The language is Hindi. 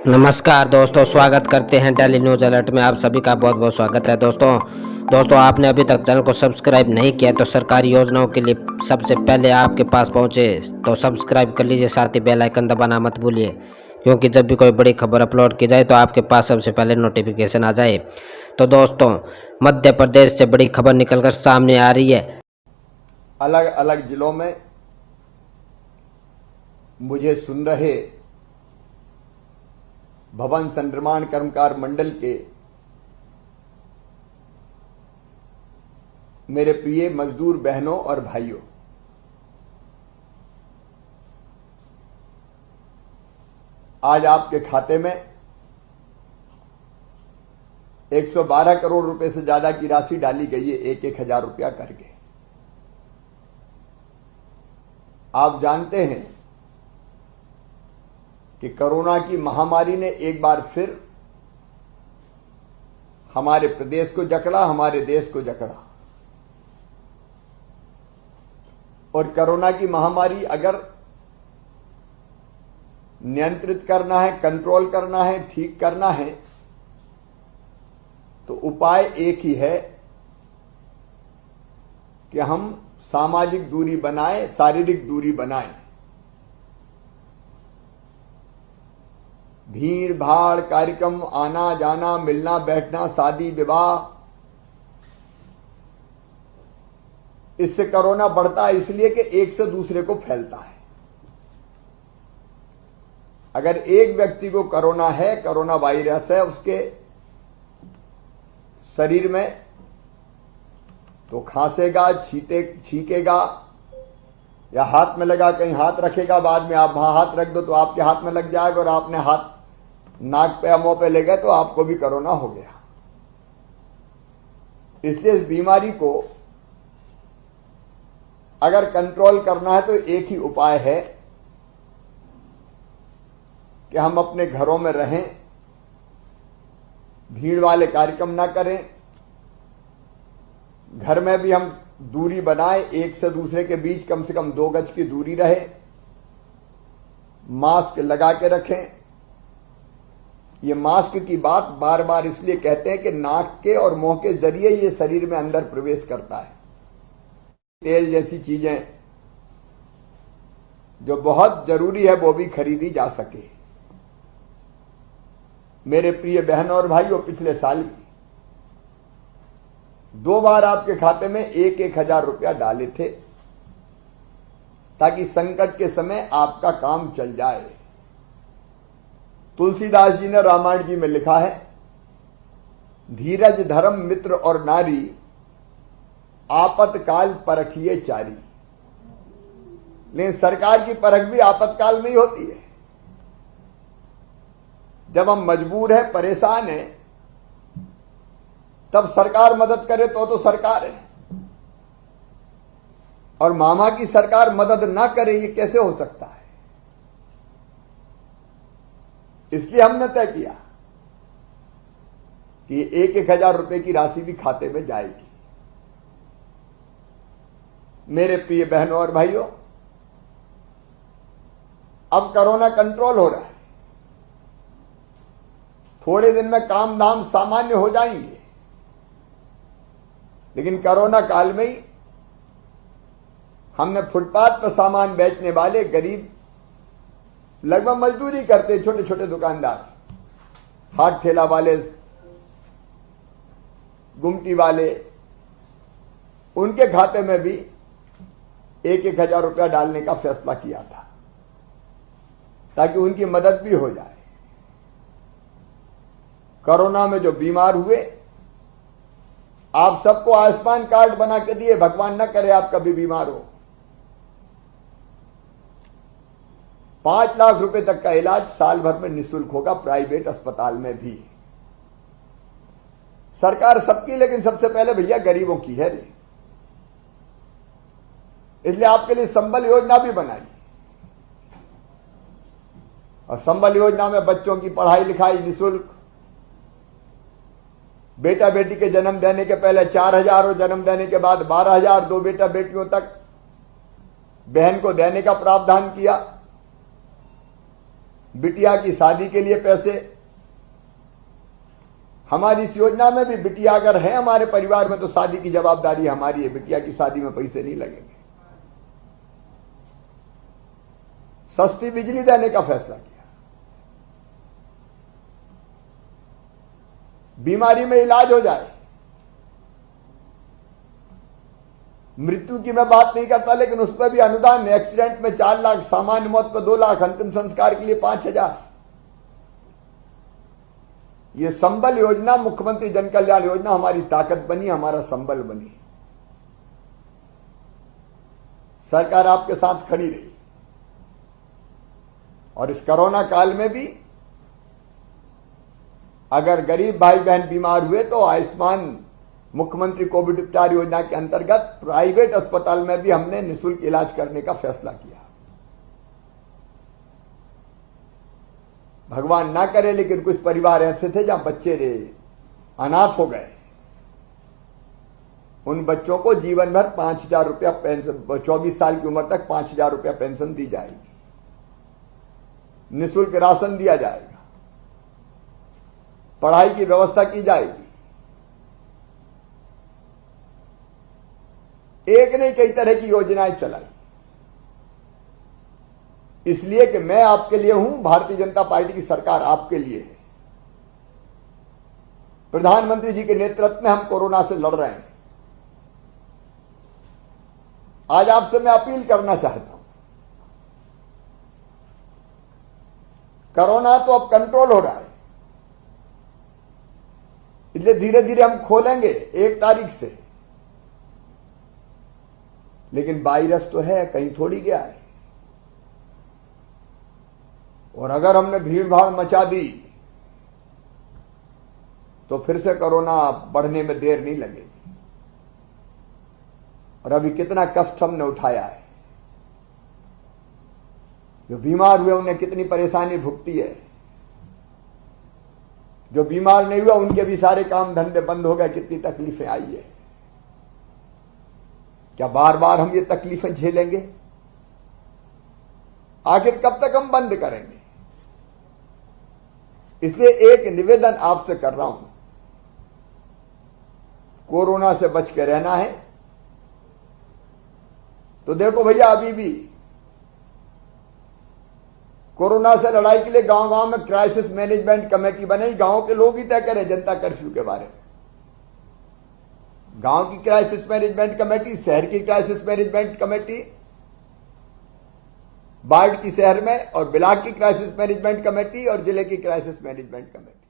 नमस्कार दोस्तों, स्वागत करते हैं डेली न्यूज़ अलर्ट में। आप सभी का बहुत बहुत स्वागत है दोस्तों आपने अभी तक चैनल को सब्सक्राइब नहीं किया तो सरकारी योजनाओं के लिए सबसे पहले आपके पास पहुंचे तो सब्सक्राइब कर लीजिए, साथ ही बेल आइकन दबाना मत भूलिए, क्योंकि जब भी कोई बड़ी खबर अपलोड की जाए तो आपके पास सबसे पहले नोटिफिकेशन आ जाए। तो दोस्तों, मध्य प्रदेश से बड़ी खबर निकलकर सामने आ रही है। अलग अलग जिलों में मुझे सुन रहे भवन संनिर्माण कर्मकार मंडल के मेरे प्रिय मजदूर बहनों और भाइयों, आज आपके खाते में 112 करोड़ रुपए से ज्यादा की राशि डाली गई है, एक एक हजार रुपया करके। आप जानते हैं कि कोरोना की महामारी ने एक बार फिर हमारे प्रदेश को जकड़ा, हमारे देश को जकड़ा। और कोरोना की महामारी अगर नियंत्रित करना है, कंट्रोल करना है, ठीक करना है, तो उपाय एक ही है कि हम सामाजिक दूरी बनाएं, शारीरिक दूरी बनाएं। भीड़ भाड़, कार्यक्रम, आना जाना, मिलना बैठना, शादी विवाह, इससे कोरोना बढ़ता है इसलिए कि एक से दूसरे को फैलता है। अगर एक व्यक्ति को कोरोना है, कोरोना वायरस है उसके शरीर में, तो खांसेगा, छींकेगा या हाथ में लगा, कहीं हाथ रखेगा, बाद में आप वहां हाथ रख दो तो आपके हाथ में लग जाएगा, और आपने हाथ नाक पे या मुंह पे ले गए तो आपको भी कोरोना हो गया। इसलिए इस बीमारी को अगर कंट्रोल करना है तो एक ही उपाय है कि हम अपने घरों में रहें, भीड़ वाले कार्यक्रम ना करें, घर में भी हम दूरी बनाए, एक से दूसरे के बीच कम से कम 2 गज की दूरी रहे, मास्क लगा के रखें। ये मास्क की बात बार बार इसलिए कहते हैं कि नाक के और मुंह के जरिए ये शरीर में अंदर प्रवेश करता है। तेल जैसी चीजें जो बहुत जरूरी है वो भी खरीदी जा सके। मेरे प्रिय बहनों और भाइयों, पिछले साल भी 2 बार आपके खाते में एक एक हजार रुपया डाले थे ताकि संकट के समय आपका काम चल जाए। तुलसीदास जी ने रामायण जी में लिखा है, धीरज धर्म मित्र और नारी, आपातकाल परखिए चारी। लेकिन सरकार की परख भी आपातकाल में ही होती है। जब हम मजबूर हैं, परेशान हैं, तब सरकार मदद करे तो सरकार है, और मामा की सरकार मदद ना करे ये कैसे हो सकता है। इसलिए हमने तय किया कि एक एक हजार रुपए की राशि भी खाते में जाएगी। मेरे प्रिय बहनों और भाइयों, अब कोरोना कंट्रोल हो रहा है, थोड़े दिन में काम धाम सामान्य हो जाएंगे, लेकिन कोरोना काल में ही हमने फुटपाथ पर सामान बेचने वाले गरीब, लगभग मजदूरी करते छोटे छोटे दुकानदार, हाथ ठेला वाले, गुमटी वाले, उनके खाते में भी एक एक हजार रुपया डालने का फैसला किया था ताकि उनकी मदद भी हो जाए। कोरोना में जो बीमार हुए, आप सबको आयुष्मान कार्ड बना के दिए, भगवान न करे आप कभी बीमार हो। 5 लाख रुपए तक का इलाज साल भर में निःशुल्क होगा, प्राइवेट अस्पताल में भी। सरकार सबकी, लेकिन सबसे पहले भैया गरीबों की है रे। इसलिए आपके लिए संबल योजना भी बनाई, और संबल योजना में बच्चों की पढ़ाई लिखाई निःशुल्क, बेटा बेटी के जन्म देने के पहले 4,000 और जन्म देने के बाद 12,000, 2 बेटा बेटियों तक बहन को देने का प्रावधान किया। बिटिया की शादी के लिए पैसे। हमारी इस योजना में भी बिटिया अगर है हमारे परिवार में तो शादी की जवाबदारी हमारी है, बिटिया की शादी में पैसे नहीं लगेंगे। सस्ती बिजली देने का फैसला किया। बीमारी में इलाज हो जाए। मृत्यु की मैं बात नहीं करता, लेकिन उस पर भी अनुदान है। एक्सीडेंट में 4 लाख, सामान्य मौत पर 2 लाख, अंतिम संस्कार के लिए 5,000। ये संबल योजना, मुख्यमंत्री जन कल्याण योजना हमारी ताकत बनी, हमारा संबल बनी। सरकार आपके साथ खड़ी रही और इस कोरोना काल में भी अगर गरीब भाई बहन बीमार हुए तो आयुष्मान मुख्यमंत्री कोविड उपचार योजना के अंतर्गत प्राइवेट अस्पताल में भी हमने निःशुल्क इलाज करने का फैसला किया। भगवान ना करे, लेकिन कुछ परिवार ऐसे थे जहां बच्चे अनाथ हो गए। उन बच्चों को जीवन भर 5,000 रुपया पेंशन, 24 साल की उम्र तक 5,000 रुपया पेंशन दी जाएगी, निःशुल्क राशन दिया जाएगा, पढ़ाई की व्यवस्था की जाएगी। एक नहीं कई तरह की योजनाएं चलाई। इसलिए कि मैं आपके लिए हूं, भारतीय जनता पार्टी की सरकार आपके लिए है। प्रधानमंत्री जी के नेतृत्व में हम कोरोना से लड़ रहे हैं। आज आपसे मैं अपील करना चाहता हूं, कोरोना तो अब कंट्रोल हो रहा है, इसलिए धीरे धीरे हम खोलेंगे 1 तारीख से। लेकिन वायरस तो है, कहीं थोड़ी गया है। और अगर हमने भीड़ भाड़ मचा दी तो फिर से कोरोना बढ़ने में देर नहीं लगेगी। और अभी कितना कष्ट हमने उठाया है, जो बीमार हुए उन्हें कितनी परेशानी भुगती है, जो बीमार नहीं हुआ उनके भी सारे काम धंधे बंद हो गए, कितनी तकलीफें आई है। क्या बार बार हम ये तकलीफें झेलेंगे? आखिर कब तक हम बंद करेंगे? इसलिए एक निवेदन आपसे कर रहा हूं, कोरोना से बच के रहना है तो देखो भैया, अभी भी कोरोना से लड़ाई के लिए गांव गांव में क्राइसिस मैनेजमेंट कमेटी बनी। गांव के लोग ही तय करें जनता कर्फ्यू के बारे में। गांव की क्राइसिस मैनेजमेंट कमेटी, शहर की क्राइसिस मैनेजमेंट कमेटी, वार्ड की शहर में और ब्लॉक की क्राइसिस मैनेजमेंट कमेटी और जिले की क्राइसिस मैनेजमेंट कमेटी।